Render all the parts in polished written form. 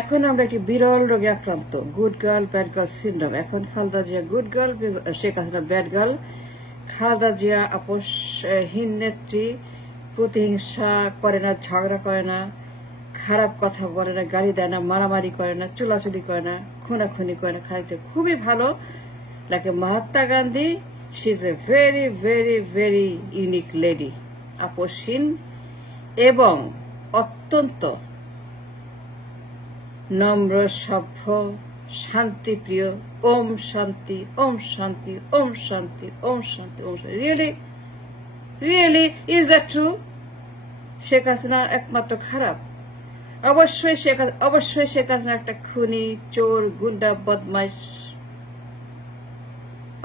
এখন আমরা একটি বিরল রোগে আক্রান্ত, good girl bad girl syndrome. এখন Khaleda Zia good girl, Sheikh Hasina bad girl. Khaleda Zia আপোষহীন নেত্রী, প্রতিহিংসা করে না, ঝগড়া করে না, খারাপ কথা বলে না, গালি দেয় না, মারামারি করে না, চুলাচুলি করে না, খুনাখুনি করে না, খালিতে খুবই ভালো লাগে। Mahatma Gandhi, she is a very very very unique lady, আপোষহীন এবং অত্যন্ত নম্র, সভ্য, শান্তিপ্রিয়। ওম শান্তি, ওম শান্তি, ওম শান্তি, ওম শান্তি, ওম শান্তি। Really really is that true? Sheikh Hasina একমাত্র খারাপ? অবশ্যই শেখ হাসিনা একটা খুনি, চোর, গুন্ডা, বদমাইশ।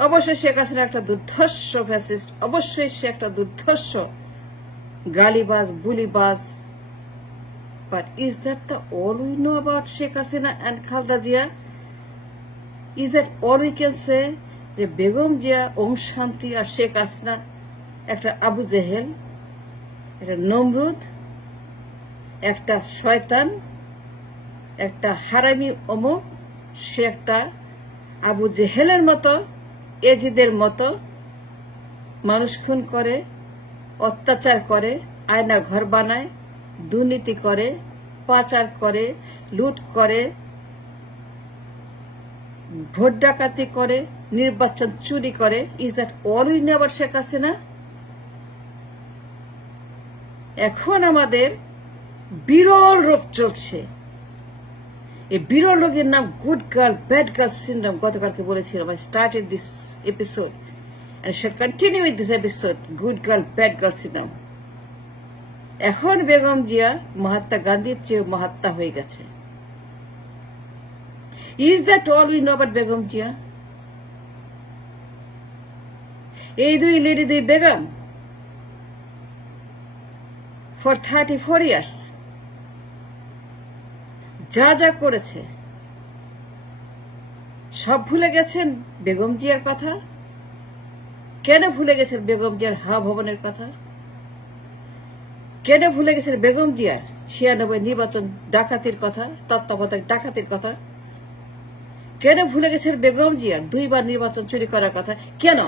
অবশ্যই শেখ হাসিনা একটা দুর্ধর্ষ ফ্যাসিস্ট। অবশ্যই সে একটা দুর্ধর্ষ গালিবাজ, বুলিবাজ। But is that the all we know about Sheikh Hasina and Khaleda Jia? Is that all we can say? যে বেগম জিয়া, ওম শান্তি আর শেখ হাসিনা একটা আবু জেহেল, একটা নমরুদ, একটা শয়তান, একটা হারামি অমুক। সে একটা আবু জেহেলের মতো, এজিদের মতো মানুষ খুন করে, অত্যাচার করে, আয়না ঘর বানায়, দুর্নীতি করে, পাচার করে, লুট করে, ভোট ডাকাতি করে, নির্বাচন চুরি করে। Is that all we know about Sheikh Hasina? এখন আমাদের বিরল রোগ চলছে। এই বিরল রোগের নাম good girl bad girl syndrome. গতকালকে বলেছিলাম, I started this episode and shall continue with this episode, good girl bad girl syndrome. এখন বেগম জিয়া মহাত্মা গান্ধীর চেয়ে মহাত্মা হয়ে গেছে। Is that all we know about Begum Zia? এই দুই লেডি, দুই বেগম, ফর 34 years যা যা করেছে সব ভুলে গেছেন বেগম জিয়ার কথা? কেন ভুলে গেছেন বেগম জিয়ার হাওয়া ভবনের কথা? কেন ভুলে গেছেন বেগম জিয়ার 96 নির্বাচন ডাকাতির কথা, তত্ত্বাবধায়ক ডাকাতির কথা? কেন ভুলে গেছেন বেগম জিয়ার 2 বার নির্বাচন চুরি করার কথা? কেন?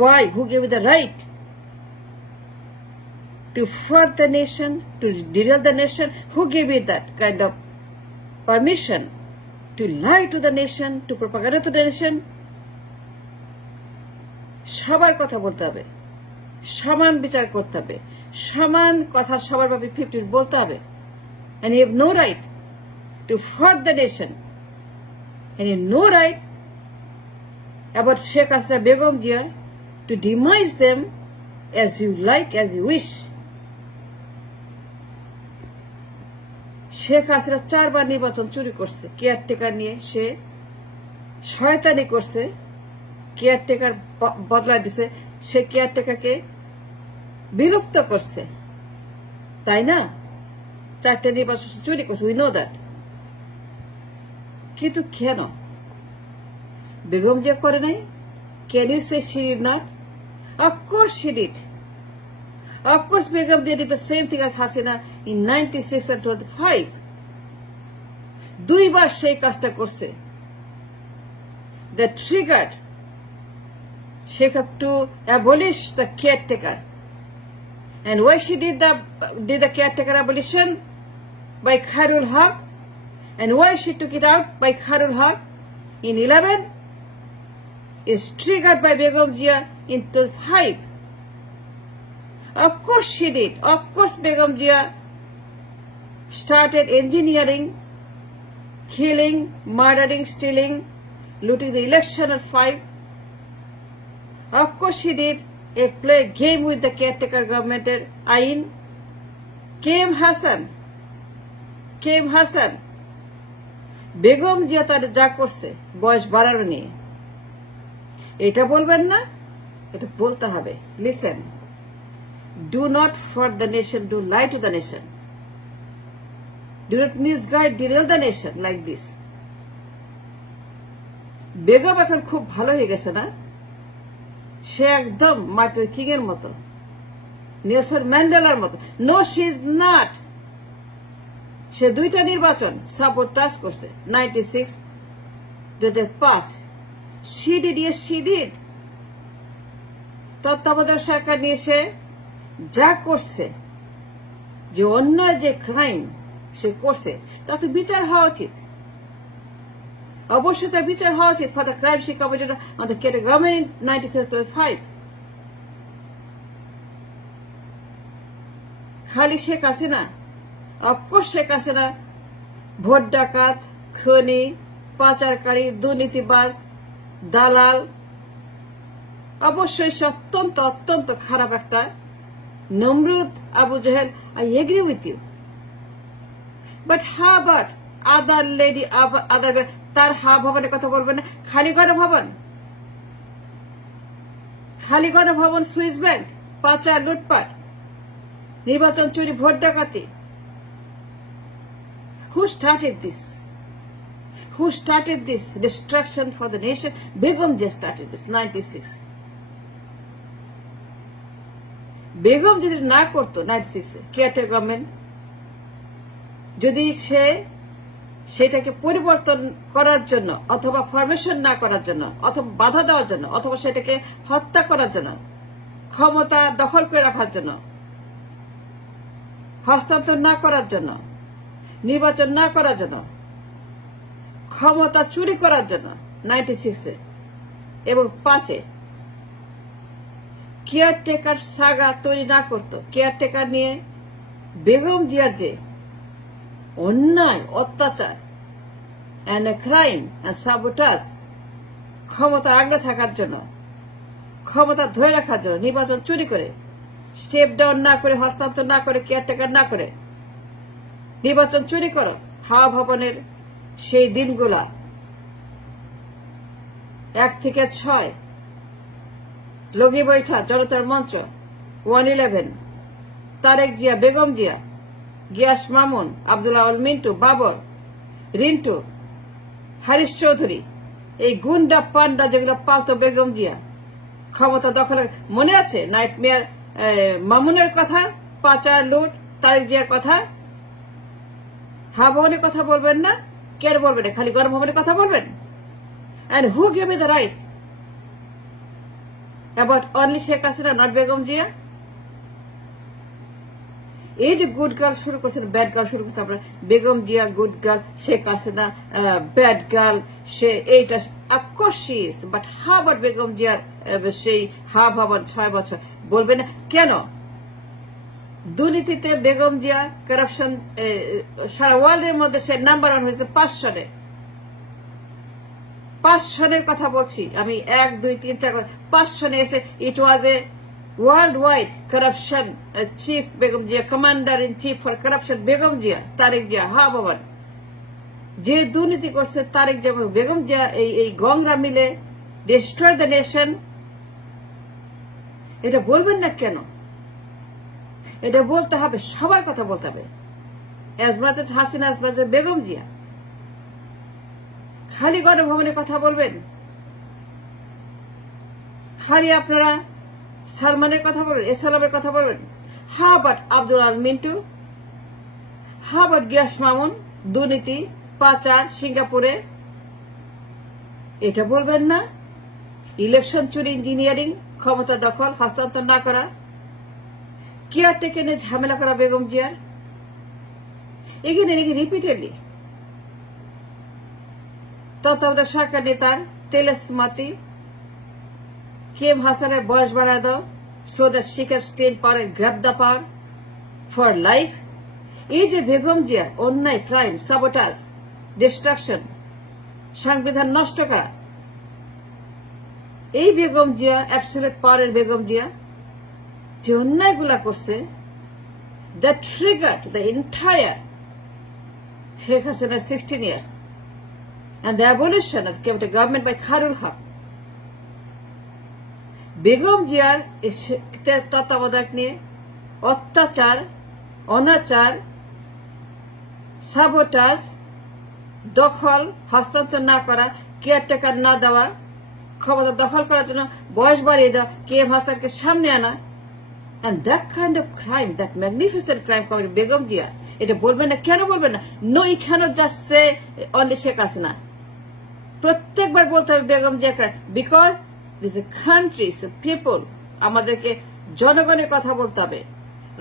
Why? Who gave you the right to fraud the nation, to derail the nation? Who gave you that kind of permission to lie to the nation, to propaganda to the nation? সবার কথা বলতে হবে, সমান বিচার করতে হবে, সমান কথা সবার ভাবে 50 বলতে হবে। And you have no right to fraud the nation. And you have no right about Sheikh Hasina, Begum Jia, to demise them as you like, as you wish. Sheikh Hasina 4 বার নির্বাচন চুরি করছে, কেয়ারটেকার নিয়ে সে শয়তানি করছে, কেয়ারটেকার বদলা দিছে, সে কেয়ারটেকারকে বিলুপ্ত করছে, তাই না? 4টা নির্বাচন চুরি করছে, উই নো দ্যাট। কিন্তু কেন বেগম জিয়া করে নাই? Can you say she did not? Of course she did. Of course Begum did the same thing as Hasina in 96 and 25. 2 বার সেই কাজটা করছে। That triggered Sheikh to abolish the caretaker. And why she did the caretaker abolition? By Khairul Haq. And why she took it out by Khairul Haq in 11? Is triggered by Begum Jia in 25. Of course she did. Of course Begum Jia started engineering, killing, murdering, stealing, looting the election at 5. Of course she did play game with the caretaker government Ain. Came Hassan. Begum Zia তার যা করছে বয়স বাড়ানো নিয়ে, এটা বলবেন না, এটা বলতে হবে। Listen, do not for the nation, do lie to the nation, do not misguide, derail the nation like this. Begum এখন খুব ভালো হয়ে গেছে না? সে একদম মার্টিন কিং এর মতো, নেলসন ম্যান্ডেলার মতো। No, she is not. সে দুইটা নির্বাচন সাবোটাজ করছে 96, 2005। She did, yes she did। তত্ত্বাবধায়ক সরকার নিয়ে সে যা করছে, যে অন্যায় যে ক্রাইম সে করছে, তাতে বিচার হওয়া উচিত। অবশ্যই তার বিচার হওয়া উচিত for the crime she committed on the Kerala government in 1995। খালি শেখ হাসিনা, অফকোর্স শেখ হাসিনা ভোট ডাকাত, খনি, পাচারকারী, দুর্নীতিবাজ, দালাল, অবশ্যই সে অত্যন্ত অত্যন্ত খারাপ একটা নমরুদ, আবু জাহেল। I agree with you, but how about other lady, other, তার হাব ভবনের কথা বলবেন না? খালি গণভবন, খালি গণভবন, সুইস ব্যাংক, পাচার, লুটপাট, নির্বাচন চুরি, ভোট ডাকাতি। Who started this? Who started this destruction for the nation? Begum just started this 96। Begum যদি না করতো 96-এ কেয়ারটেকার গভর্নমেন্ট, যদি সে সেটাকে পরিবর্তন করার জন্য অথবা ফরমেশন না করার জন্য অথবা বাধা দেওয়ার জন্য অথবা সেটাকে হত্যা করার জন্য, ক্ষমতা দখল করে রাখার জন্য, হস্তান্তর না করার জন্য, নির্বাচন না করার জন্য, ক্ষমতা চুরি করার জন্য 96-এ এবং 5-এ কেয়ারটেকার সাগা তৈরি না করত, কেয়ারটেকার নিয়ে বেগম জিয়ার যে অন্যায়, অত্যাচার, and a crime and sabotage, ক্ষমতা আগলে থাকার জন্য, ক্ষমতা ধরে রাখার জন্য, নির্বাচন চুরি করে, স্টেপ ডাউন না করে, হস্তান্তর না করে, কেয়ারটেকার না করে নির্বাচন চুরি করো, হাওয়া ভবনের সেই দিনগুলা 1 থেকে 6, লগি বৈঠা, জনতার মঞ্চ, 111, তারেক জিয়া, বেগম জিয়া, গিয়াস মামুন, আব্দুল আউল মিন্টু, বাবর, রিন্টু, হারিস চৌধুরী, এই গুন্ডা পান্ডা যেগুলো পালতো বেগম জিয়া ক্ষমতা দখল। মনে আছে নাইট মেয়ার মামুনের কথা, পাচার, লুট, তারেক জিয়ার কথা? ভবনের কথা বলবেন না? কে বলবেন? খালি গণভবনের কথা বলবেন? And who gave me the right about only Sheikh Hasina, not Begum Jia? এই যে গুড গার্ল শুরু করছেন, ব্যাড গার্ল শুরু করছে আপনার, Begum Zia good girl, Sheikh Hasina bad girl, সে এইটা of course she is, but how about Begum জিয়ার সেই হাব ভবন 6 বছর বলবেন না কেন? দুর্নীতিতে বেগম জিয়া, কারাপশন সারা ওয়ার্ল্ডের মধ্যে সে নাম্বার 1 হয়েছে 5 সনে। 5 সনের কথা বলছি আমি, 1, 2, 3, 4, 5 সনে এসে ইট ওয়াজ এ worldwide corruption chief Begum Jia, commander in chief for corruption Begum Jia, Tarek Jia, ha Bhavan, যে দুর্নীতি করছে তারেক জিয়া, বেগম জিয়া, এই গংরা মিলে destroy the nation। এটা বলবেন না কেন? এটা বলতে হবে, সবার কথা বলতে হবে, as much as Hasina, as much as Begum Zia. খালি গণভবনের কথা বলবেন, খালি আপনারা সালমানের কথা বলবেন, এসালামের কথা বলবেন। How about Abdul Al Mintu? How about Gias Mamun, দুর্নীতি, পাচার, সিঙ্গাপুরে? এটা বলবেন না? ইলেকশন চুরি, ইঞ্জিনিয়ারিং, ক্ষমতা দখল, হস্তান্তর না করা, কেয়ারটেকার নিয়ে ঝামেলা করা বেগম জিয়ার, এখানে রিপিটেডলি তত্ত্বাবধায়ক সরকার নেতার তেলেসমাতি, কেম হাসানের বয়স বাড়ায় দাও, so that she can stay in power and grab the power for life. এই যে বেগম জিয়া অন্যায়, ক্রাইম, সাবোটাজ, ডিস্ট্রাকশন, সংবিধান নষ্ট করা, এই বেগম জিয়া, অ্যাবসলিউট পাওয়ারের বেগম জিয়া যে অন্যায়গুলা করছে, that triggered the entire Sheikh Hasina 16 years and the abolition of the government by Kharul Haq। Begum জিয়ার তত্ত্বাবধায়ক নিয়ে অত্যাচার, অনাচার, সাবোটাজ, দখল, হস্তান্তর না করা, কেয়ারটেকার না দেওয়া, ক্ষমতা দখল করার জন্য বয়স বাড়িয়ে দেওয়া, কেম হাসানকে সামনে আনা, and that kind of crime, that magnificent crime committed Begum Zia, এটা বলবেন না, কেন বলবেন না? No, you can't just say only Sheikh Hasina. প্রত্যেকবার বলতে হবে Begum Zia, because this a country, people. আমাদেরকে জনগণের কথা বলতে হবে,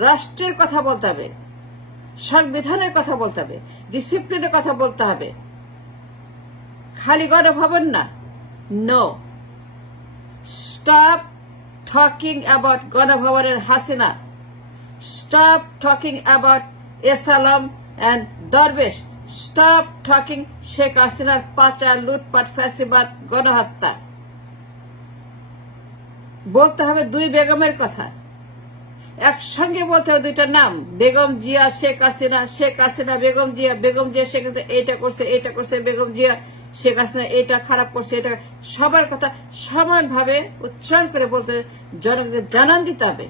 রাষ্ট্রের কথা বলতে হবে, সংবিধানের কথা বলতে হবে, ডিসিপ্লিনের কথা বলতে হবে, খালি গণভবন না। নো, স্টপ টকিং অ্যাবাউট গণভবনের হাসিনা, স্টপ টকিং অ্যাবাউট এসালাম অ্যান্ড দরবেশ, স্টপ টকিং শেখ হাসিনার পাচার, লুটপাট, ফ্যাসিবাদ, গণহত্যা। বলতে হবে দুই বেগমের কথা, একসঙ্গে বলতে হবে দুইটা নাম, বেগম জিয়া, শেখ হাসিনা, শেখ হাসিনা, বেগম জিয়া, বেগম জিয়া, শেখ হাসিনা এটা করছে, এটা করছে, বেগম জিয়া, শেখ হাসিনা এটা খারাপ করছে, এটা। সবার কথা সমানভাবে উচ্চারণ করে বলতে, জনগণকে জানান দিতে হবে।